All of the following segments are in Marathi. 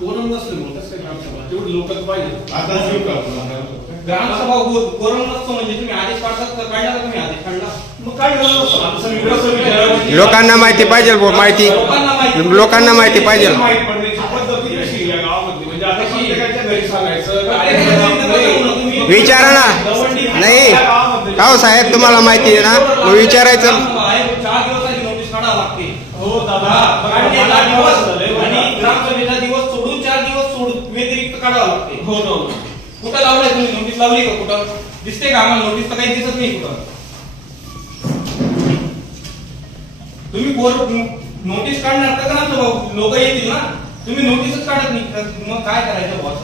कोरम नसले म्हणून कसं ग्रामसभा तेवढी लोकच पाहिजे. आता ग्रामसभा कोरम नसतो म्हणजे तुम्ही आदेश काढतात तर काढला का तुम्ही आदेश काढला मग काय गरज नसतं आता सगळीकडे लोकांना माहिती पाहिजे माहिती लोकांना माहिती पाहिजे. माहिती पडण्याची पद्धती कशी या गावामध्ये म्हणजे आता प्रत्येकाच्या घरी सांगायचं विचारा ना. नाही हो साहेब तुम्हाला माहिती आहे ना मग विचारायचं. 4 दिवसाची नोटीस काढावं लागते. हो दादा आणि ग्रामसभेचा दिवस सोडून 4 दिवस सोडून व्यतिरिक्त काढावं लागते. हो ना कुठं लावलंय तुम्ही नोटीस लावली का कुठं दिसते का आम्हाला नोटीस तर काही दिसत नाही कुठं. तुम्ही नोटीस काढणार तर ग्रामसभा लोक येतील ना. तुम्ही नोटीसच काढत नाही मग काय करायचं बॉस.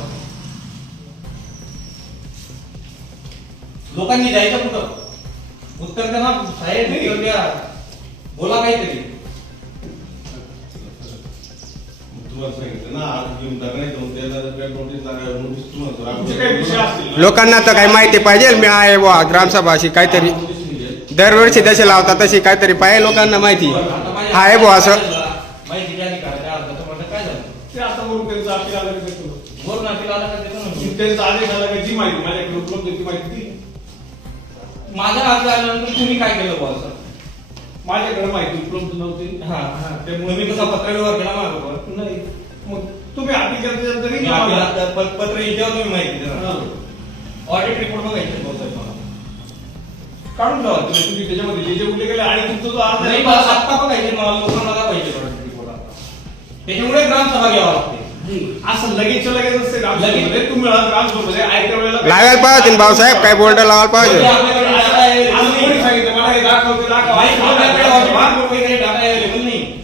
लोकांनी जायचं कुठं उत्तर द्या ना साहेब उत्तर द्या बोला काहीतरी. तुम्हाला सांगितलं ना आज घेऊन टाकायचं त्याला नोटीस तुमचे काही विषय असतील लोकांना तर काही माहिती पाहिजे मी आहे बुवा ग्रामसभाशी काहीतरी दरवर्षी जसे लावतात तशी काहीतरी पाहिजे लोकांना माहिती आहे बुवा असं. माहिती द्या अधिकाऱ्याच्या अर्जाचं म्हणलं काय झालं ते आता वरून त्यांचं अपील आलं का ते बोल ना तिला आला का त्याचं म्हणून. त्यांचा आदेश आला का जी माहिती माझ्याकडे उपलब्ध ती माहिती दिली. माझा अर्ज आल्यानंतर तुम्ही काय केलं बुवा असं. माझ्याकडे माहिती उपलब्ध नव्हती. हा तुम्ही कसा पत्रव्यवहार केला माझ्याबरोबर नाही मग तुम्ही अपील करता तरी मी आपल्याला पत्र याच्यावर तुम्ही माहिती द्या. ऑडिट रिपोर्ट बघायचे मला काढून ठेवा तुम्ही त्याच्यामध्ये जे जे उल्लेख केले आणि तुमचा जो अर्ज नाही मला आत्ता बघायचे मला लोकांना दाखवायचे ऑडिट रिपोर्ट आता. त्याच्यामुळे ग्रामसभा घ्यावा लागते. असं लगेच असते ग्रामसभेमध्ये तुम्ही ग्रामसभेमध्ये ऐकल्या वेळेला लावायला पाहिजे भाऊसाहेब काय बोर्ड लावायला पाहिजे. आज कोणी सांगितलं मला हे दाखवते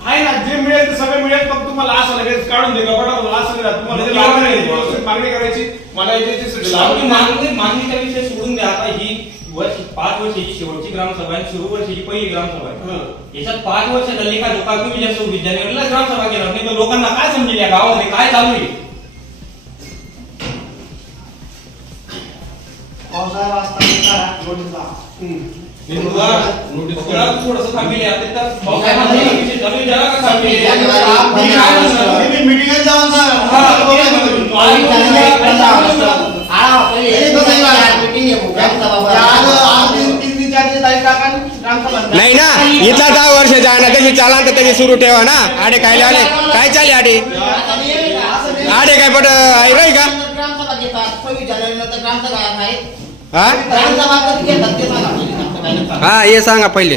आहे ना जे मिळेल ते सगळं मिळेल पण तुम्हाला असं लगेच काढून दे का असं तुम्हाला जे लागणार आहे व्यवस्थित मागणी करायची मला याची मागणीचा विषय सोडून द्या. आता ही 5 वर्षाची शेवटची ग्रामसभा आहे सुरू वर्षाची पहिली ग्रामसभा आहे. याच्यात 5 वर्ष झाली का लोक तुम्ही ज्या 26 जानेवारीला ग्रामसभा घेणार नाही तर लोकांना काय समजेल या गावामध्ये काय चालू आहे. थोडस थांबले नाही ना इथला 10 वर्ष जाय ना त्याची चाला तर त्याची सुरू ठेवा ना. आडे काय आले काय चालले आडे आडे काय पट आहे का हा हा हे सांगा पहिले.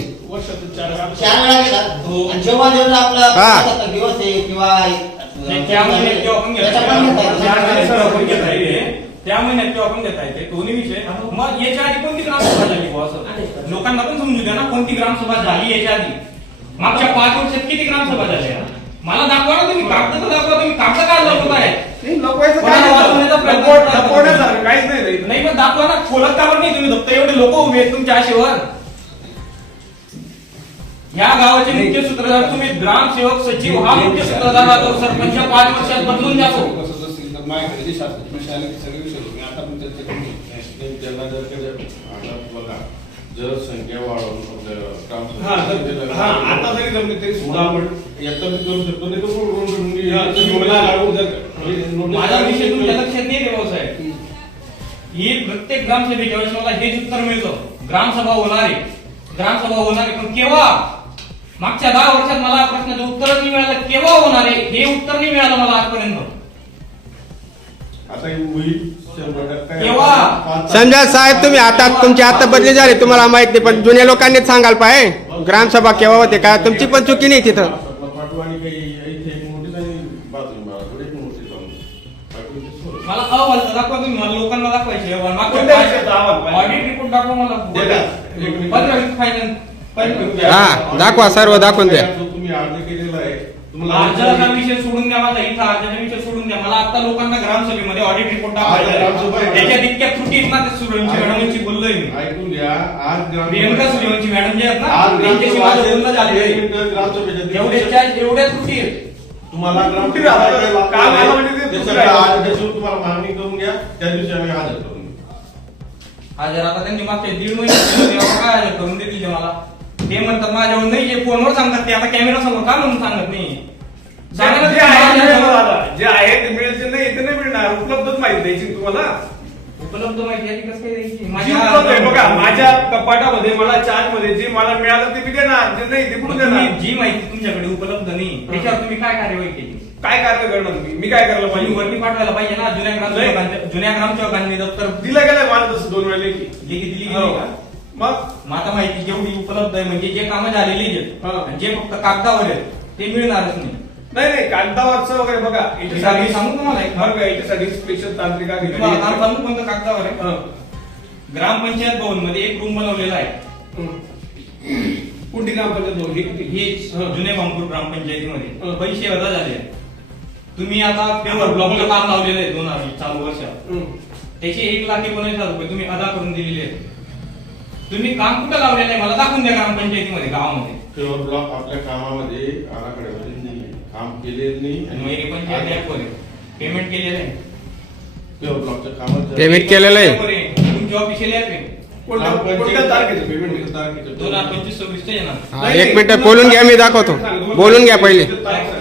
जेव्हा दिवस आहे किंवा त्या महिन्यात किंवा आपण घेता येते दोन्ही विषय. मग याच्या आधी कोणती ग्रामसभा झाली असं लोकांना पण समजू द्या ना कोणती ग्रामसभा झाली याच्या आधी. मागच्या 5 वर्षात किती ग्रामसभा झाल्या मला दाखवा ना तुम्ही कागद दाखवा. तुम्ही कागद काय दाखवत आहे काहीच नाही नाही मग दाखवा ना खोलत का पण नाही तुम्ही फक्त एवढे लोक उभे आहेत तुमच्या आशेवर. या गावाचे मुख्य सूत्रधार तुम्ही ग्रामसेवक सचिव हा मुख्य सूत्रधार राहतो. सरपंच 5 वर्षात बदलून जातो. माझ्याकडे शासकीय विषय आले की सगळे विषय मी आता पण त्यांना बघा जर संख्या वाढवून आता जरी जमले तरी सुद्धा आपण याचा मी करू शकतो नाही माझा विषय तुमच्या लक्षात नाही रे भाऊसाहेब. ही प्रत्येक ग्रामसभेच्या वेळेस मला हेच उत्तर मिळतं ग्रामसभा होणार आहे ग्रामसभा होणार आहे पण केव्हा. मागच्या 10 वर्षात मला प्रश्नाचं उत्तर नाही मिळालं केव्हा होणार आहे हे उत्तर नाही मिळालं मला आजपर्यंत. समजा साहेब तुम्ही आता तुमची आता बदली झाली तुम्हाला माहित नाही पण जुन्या लोकांनीच सांगायला पाहिजे ग्रामसभा केव्हा होते का. तुमची पण चुकी नाही तिथं. मला अहवाल दाखवा तुम्ही मला लोकांना दाखवायचे ऑडिट रिपोर्ट दाखवा मला हा दाखवा सर्व दाखवून द्या. तुम्ही अर्ज केलेला आहे अर्जाचा विषय सोडून द्या माझा इथं अर्जाचा विषय सोडून द्या. मला आता लोकांना ग्रामसभेमध्ये ऑडिट रिपोर्ट दाखवायचा त्याच्यात इतक्या त्रुटी आहेत ना सूर्यवंशी मॅडमची बोललोय मी. ऐकून घ्या आज प्रियंका सूर्यवंशी मॅडम जे आहेत ना त्यांच्याशी माझं बोलणं झालेलं आहे. एवढ्या त्रुटी आहेत तुम्हाला तुम्हाला मागणी करून घ्या त्या दिवशी आम्ही हजर करून हजर. आता त्यांनी मागच्या 1.5 महिने काय हजर करून देतील मला. ते म्हणतात माझ्यावर नाही जे फोनवर सांगतात ते आता कॅमेरा समोर का म्हणून सांगत नाही. सांगा ना जे आहे ते मिळेल तुम्ही. दादा. जे आहे ते मिळेल, जे नाही ते नाही मिळणार. उपलब्धच माहिती द्यायची तुम्हाला. उपलब्ध माहिती आहे ती कसं काय द्यायची? जी उपलब्ध आहे बघा, माझ्या कपाटामध्ये मला चार्ज मध्ये जे मला मिळालं ते मी देणार, जे नाही ते कुठून देणार? तुम्ही जी माहिती तुमच्याकडे उपलब्ध नाही त्याच्यावर तुम्ही काय कार्यवाही केली? काय कार्य करणार तुम्ही? मी काय करायला तुम्ही पाहिजे? वरती पाठवायला पाहिजे ना जुन्या ग्रामसेवकांनी दप्तर दिलं गेलंय मला तसं 2 वेळा लेखी. लेखी दिली हो. गेली का? मग मग आता माहिती जेवढी उपलब्ध आहे म्हणजे जे कामं झालेली आहेत हा. आणि जे फक्त कागदावर आहेत ते मिळणारच नाही. नाही कागदावरचं वगैरे बघा, याच्यासाठी सांगू तुम्हाला एक बरं का, याच्यासाठी स्पेशल तांत्रिक तुम्हाला काम अधिकारी. सांगू कोणतं कागदावर आहे? हं. ग्रामपंचायत भवन मध्ये एक रूम बनवलेला आहे. कुठली ग्रामपंचायत भवन? ही किती? हे हं. जुने बांबूर ग्रामपंचायतीमध्ये हं. पैसे अदा झाले आहेत. तुम्ही आता पेवर ब्लॉकचं काम लावलेलं आहे 2000 चालू वर्षात. हं. त्याचे 1,19,000 रुपये तुम्ही अदा करून दिलेले आहेत. तुम्ही काम कुठं लावलेलं आहे मला दाखवून द्या ग्रामपंचायतीमध्ये गावामध्ये. प्युअर ब्लॉक आपल्या कामामध्ये आराखड्यामध्ये नाही आहे. काम केलेलं नाही आणि मग पंचायत ऍपवर आहे. पेमेंट केलेलं आहे. प्युअर ब्लॉकच्या कामात पेमेंट केलेलं आहे. ऍपवर आहे. तुमची ऑफिशियल ऍप आहे. कोणत्या तारखेचं पेमेंट केलं? 2025-26 चं येणार. हा, एक मिनिट बोलून घ्या, मी दाखवतो. बोलून घ्या पहिले. तारीख